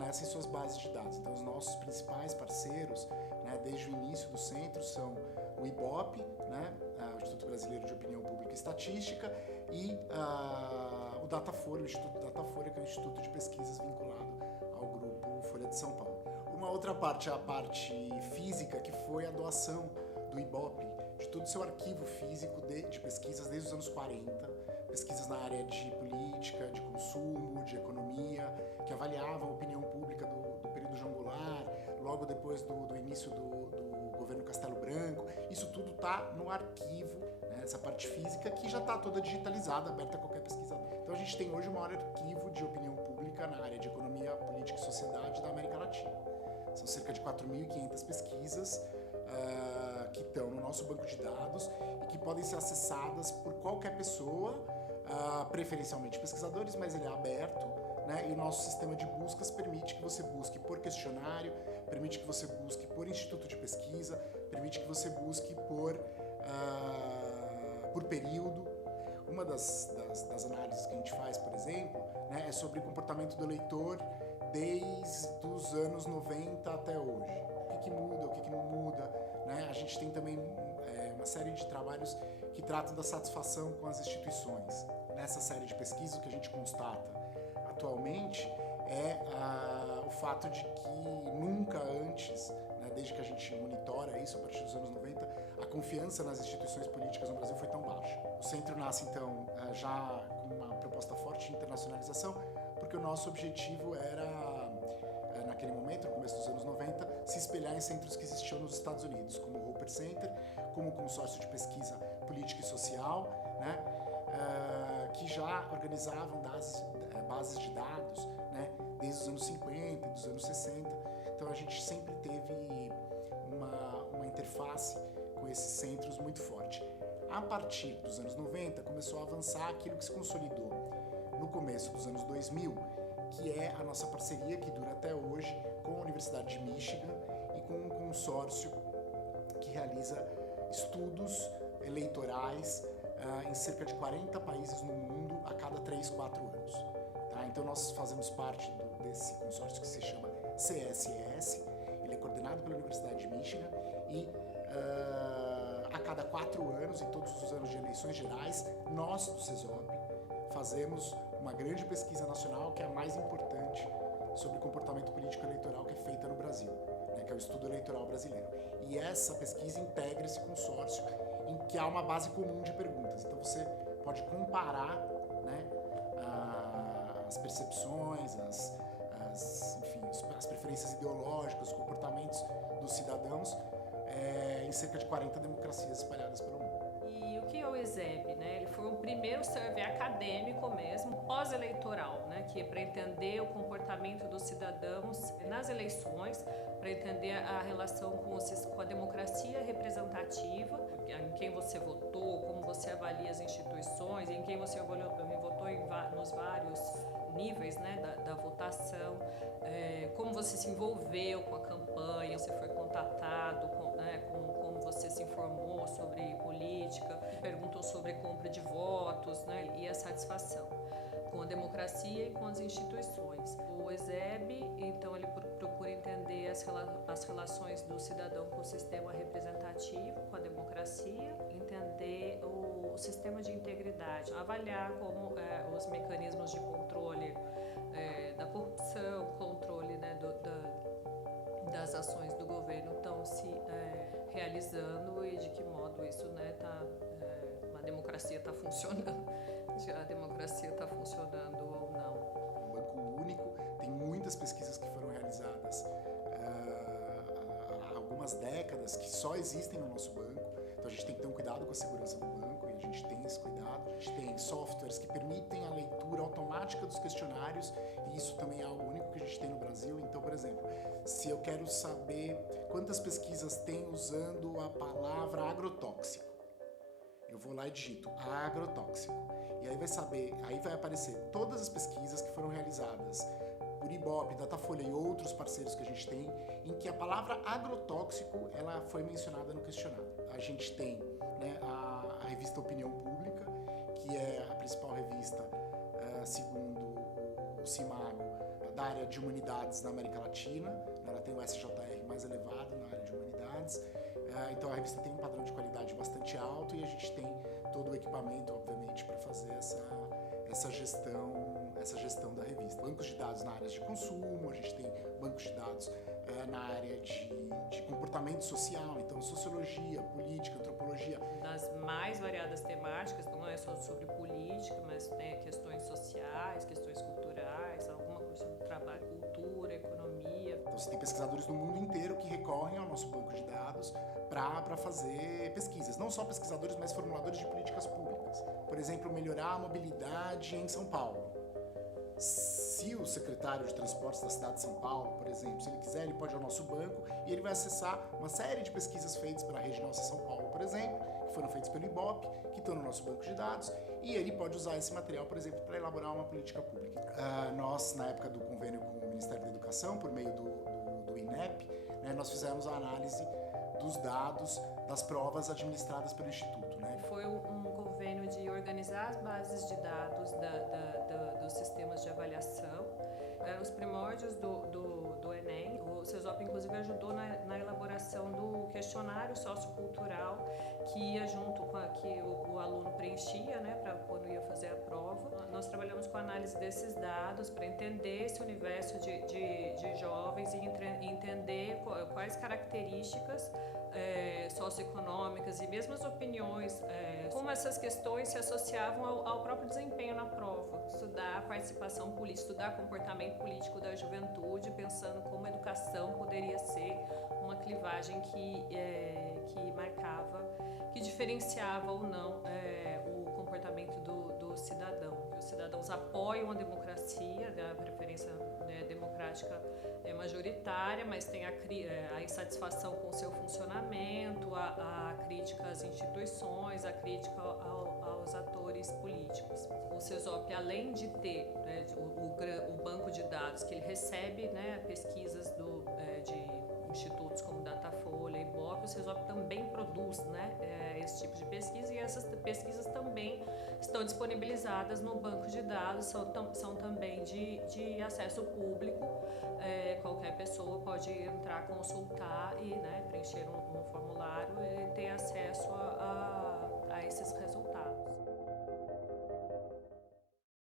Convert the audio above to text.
fornecem suas bases de dados. Então, os nossos principais parceiros, né, desde o início do centro, são o IBOP, né, o Instituto Brasileiro de Opinião Pública e Estatística, e o Datafolha, o Instituto Datafolha, que é um instituto de pesquisas vinculado ao grupo Folha de São Paulo. Uma outra parte é a parte física, que foi a doação do IBOP de todo o seu arquivo físico de pesquisas desde os anos 40, pesquisas na área de política, de consumo, de economia, que avaliavam a opinião pública do período João Goulart, logo depois do início do governo Castelo Branco. Isso tudo está no arquivo, né, essa parte física, que já está toda digitalizada, aberta a qualquer pesquisador. Então a gente tem hoje o maior arquivo de opinião pública na área de economia, política e sociedade da América Latina. São cerca de 4.500 pesquisas que estão no nosso banco de dados e que podem ser acessadas por qualquer pessoa, preferencialmente pesquisadores, mas ele é aberto, né? E o nosso sistema de buscas permite que você busque por questionário, permite que você busque por instituto de pesquisa, permite que você busque por período. Uma das análises que a gente faz, por exemplo, né, é sobre o comportamento do eleitor desde os anos 90 até hoje. O que muda, o que não muda, né? A gente tem também uma série de trabalhos que tratam da satisfação com as instituições. Nessa série de pesquisas, o que a gente constata atualmente é o fato de que nunca antes, né, desde que a gente monitora isso a partir dos anos 90, a confiança nas instituições políticas no Brasil foi tão baixa. O centro nasce, então, já com uma proposta forte de internacionalização, porque o nosso objetivo era, naquele momento, no começo dos anos 90, se espelhar em centros que existiam nos Estados Unidos, como o Roper Center, como o Consórcio de Pesquisa Política e Social, né, que já organizavam bases de dados, né, desde os anos 50 e dos anos 60. Então a gente sempre teve uma interface com esses centros muito forte. A partir dos anos 90, começou a avançar aquilo que se consolidou no começo dos anos 2000, que é a nossa parceria, que dura até hoje, com a Universidade de Michigan e com um consórcio que realiza estudos eleitorais em cerca de 40 países no mundo a cada 3, 4 anos. Tá? Então nós fazemos parte desse consórcio que se chama CSES, ele é coordenado pela Universidade de Michigan e a cada 4 anos, em todos os anos de eleições gerais, nós do CESOP fazemos uma grande pesquisa nacional, que é a mais importante sobre comportamento político eleitoral que é feita no Brasil, né, que é o Estudo Eleitoral Brasileiro. E essa pesquisa integra esse consórcio em que há uma base comum de perguntas. Então você pode comparar, né, as percepções, enfim, as preferências ideológicas, os comportamentos dos cidadãos em cerca de 40 democracias espalhadas pelo mundo. E o que é o ESEB, né? Ele foi o primeiro survey acadêmico mesmo, pós-eleitoral, né? Que é para entender o comportamento dos cidadãos nas eleições, para entender a relação com a democracia representativa, em quem você votou, como você avalia as instituições, em quem você votou nos vários níveis, né, da votação, como você se envolveu com a campanha, você foi contatado, como você se informou sobre política, perguntou sobre compra de votos, né, e a satisfação com a democracia e com as instituições. O ESEB, então, ele procura entender as relações do cidadão com o sistema representativo, com a democracia, entender o sistema de integridade, avaliar como os mecanismos de controle da corrupção, controle, né, das ações do governo estão se realizando e de que modo isso, né, a democracia está funcionando, se a democracia está funcionando ou não. Um banco único, tem muitas pesquisas que foram realizadas há algumas décadas que só existem no nosso banco, então a gente tem que ter um cuidado com a segurança do banco e a gente tem esse cuidado. A gente tem softwares que permitem a leitura automática dos questionários e isso também é algo único que a gente tem no Brasil. Então, por exemplo, se eu quero saber quantas pesquisas tem usando a palavra agrotóxico, eu vou lá e digito agrotóxico. E aí vai aparecer todas as pesquisas que foram realizadas por IBOP, Datafolha e outros parceiros que a gente tem, em que a palavra agrotóxico ela foi mencionada no questionário. A gente tem, né, a revista Opinião Pública, que é a principal revista, segundo o CIMAGO, da área de humanidades na América Latina, ela tem o SJR mais elevado na área de humanidades, então a revista tem um padrão de qualidade bastante alto e a gente tem todo o equipamento, obviamente, para fazer essa gestão da revista. Bancos de dados na área de consumo, a gente tem bancos de dados na área de comportamento social, então sociologia, política, antropologia. Das mais variadas temáticas, não é só sobre política, mas tem questões sociais, questões culturais, alguma coisa sobre trabalho, cultura, economia. Então você tem pesquisadores do mundo inteiro que recorrem ao nosso banco de dados para fazer pesquisas. Não só pesquisadores, mas formuladores de políticas públicas. Por exemplo, melhorar a mobilidade em São Paulo. Se o secretário de transportes da cidade de São Paulo, por exemplo, se ele quiser, ele pode ir ao nosso banco e ele vai acessar uma série de pesquisas feitas pela Rede Nossa São Paulo, por exemplo, que foram feitas pelo IBOP, que estão no nosso banco de dados, e ele pode usar esse material, por exemplo, para elaborar uma política pública. Nós, na época do convênio com o Ministério da Educação, por meio do INEP, né, nós fizemos a análise dos dados das provas administradas pelo Instituto. Né? Foi um convênio de organizar as bases de dados dos sistemas de avaliação. Eram os primórdios do Enem. O CESOP, inclusive, ajudou na elaboração do questionário sociocultural que ia junto com que o aluno preenchia, né, para quando ia fazer a prova. Nós trabalhamos com a análise desses dados para entender esse universo de jovens e entender quais características socioeconômicas e mesmo as opiniões, como essas questões se associavam ao próprio desempenho na prova. Estudar a participação política, estudar comportamento político da juventude, pensando como a educação poderia ser uma clivagem que marcava, que diferenciava ou não o comportamento do cidadão. Os cidadãos apoiam a democracia, a preferência democrática é majoritária, mas tem a insatisfação com o seu funcionamento, a crítica às instituições, a crítica aos atores políticos. O CESOP, além de ter o banco de dados que ele recebe, né, pesquisas de institutos como Datafolha e IBOP, o CESOP também produz, né, esse tipo de pesquisa, e essas pesquisas também estão disponibilizadas no banco de dados, são também de acesso público. Qualquer pessoa pode entrar, consultar e, né, preencher um formulário e ter acesso a esses resultados.